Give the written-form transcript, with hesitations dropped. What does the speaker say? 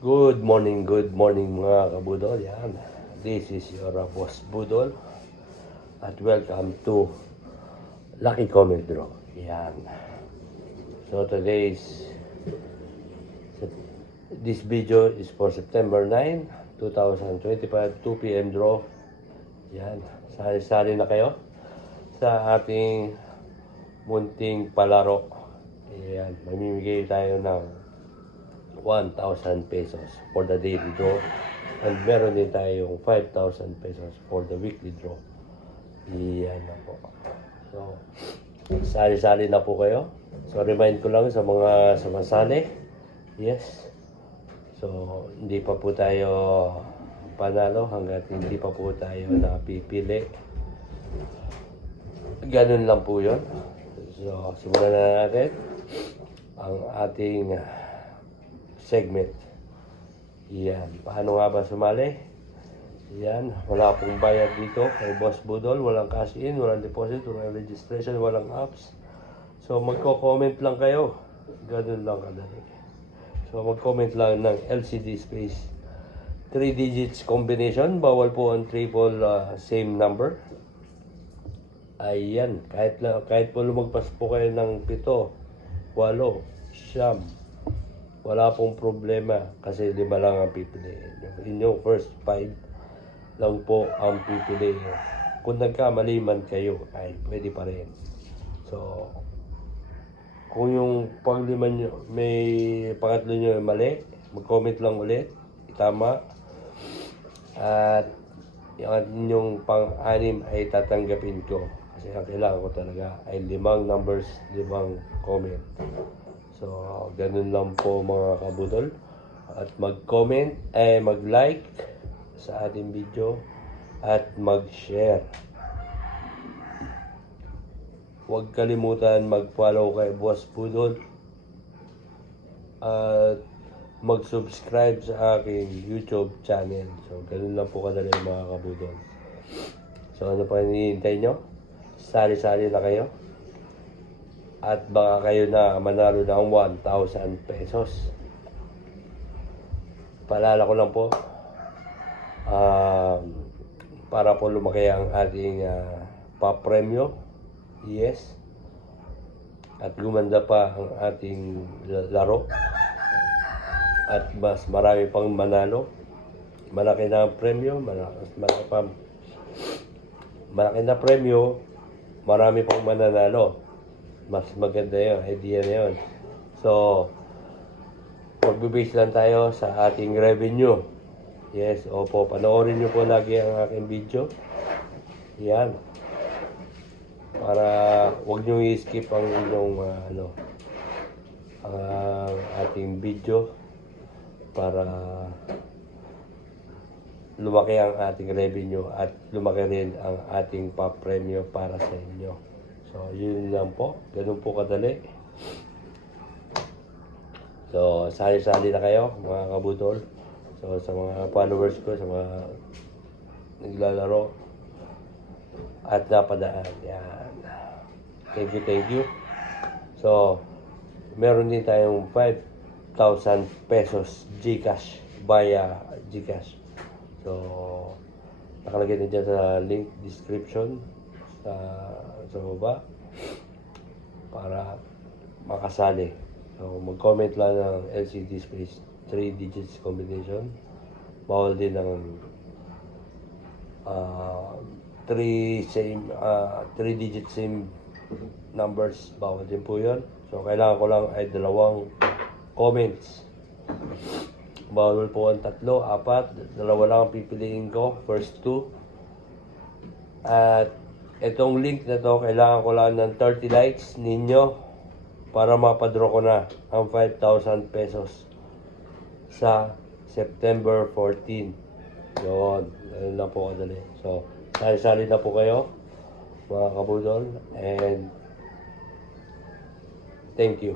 Good morning mga kabudol. Yan. This is your boss Budol at welcome to Lucky Comment Draw. Yan. So this video is for September 9, 2025, 2 p.m. draw. Yan. Sali-sali na kayo sa ating munting palaro. Yan. Mamimigay tayo ng 1,000 pesos for the daily draw. And meron din tayong 5,000 pesos for the weekly draw. Iyan na po. So, sali-sali na po kayo. So, remind ko lang sa mga sumasali. Yes. So, hindi pa po tayo panalo hanggat hindi pa po tayo napipili. Ganun lang po yun. So, simulan na natin ang ating segment. Yan. Paano nga ba sumali? Yan. Wala pong bayad dito kay Boss Budol. Walang cash in, walang deposit, walang registration, walang apps. So, magko-comment lang kayo. Ganun lang kadali. So, mag-comment lang ng LCD space 3 digits combination. Bawal po ang triple same number. Ayan. Kahit po lumagpas po kayo ng 7, 8, 9, wala pong problema kasi 5 lang ang pipiliin. Inyong first 5 lang po ang pipiliin. Kung nagkamali man kayo, ay pwede pa rin. So, kung yung pang-5 nyo, may pangatlo nyo mali, mag-comment lang ulit, itama. At yung inyong pang-6 ay tatanggapin ko. Kasi ang kailangan ko talaga ay 5 numbers, 5 comment. So, ganun lang po mga kabudol. At mag-comment, mag-like sa ating video at mag-share. Huwag kalimutan mag-follow kay Boss Budol at mag-subscribe sa aking YouTube channel. So, ganun lang po kadali mga kabudol. So, ano pa hinihintay nyo? Sali-sali na kayo. At baka kayo na manalo ng 1,000 pesos. Paalala ko lang po, para po lumaki ang ating papremyo. Yes. At gumanda pa ang ating laro. At mas marami pang manalo. Malaki na ang premyo, malaki na premyo, marami pang mananalo. Mas maganda yung idea na yun. So, magbibase lang tayo sa ating revenue. Yes, opo. Panoorin nyo po lagi ang aking video. Yan. Para huwag nyo i-skip ang inyong ang ating video. Para lumaki ang ating revenue at lumaki rin ang ating pa-premyo para sa inyo. So, yun lang po. Ganun po kadali. So, sali-sali na kayo, mga kabudol. So, sa mga followers ko, sa mga naglalaro at napadaan. Yan. Thank you. So, meron din tayong 5,000 pesos GCash via GCash. So, nakalagay na dyan sa link description sa baba para makasali. So, mag-comment lang ng LCD space 3 digits combination. Bawal din ng 3 digit same numbers. Bawal din po yun. So, kailangan ko lang ay 2 comments. Bawal po ang 3, 4. 2 lang ang pipiliin ko. First 2. At itong link na to, kailangan ko lang ng 30 likes ninyo para mapadraw ko na ang 5,000 pesos sa September 14. Yun. Ayun lang po kadali. So, sali-sali na po kayo, mga kabudol. And thank you.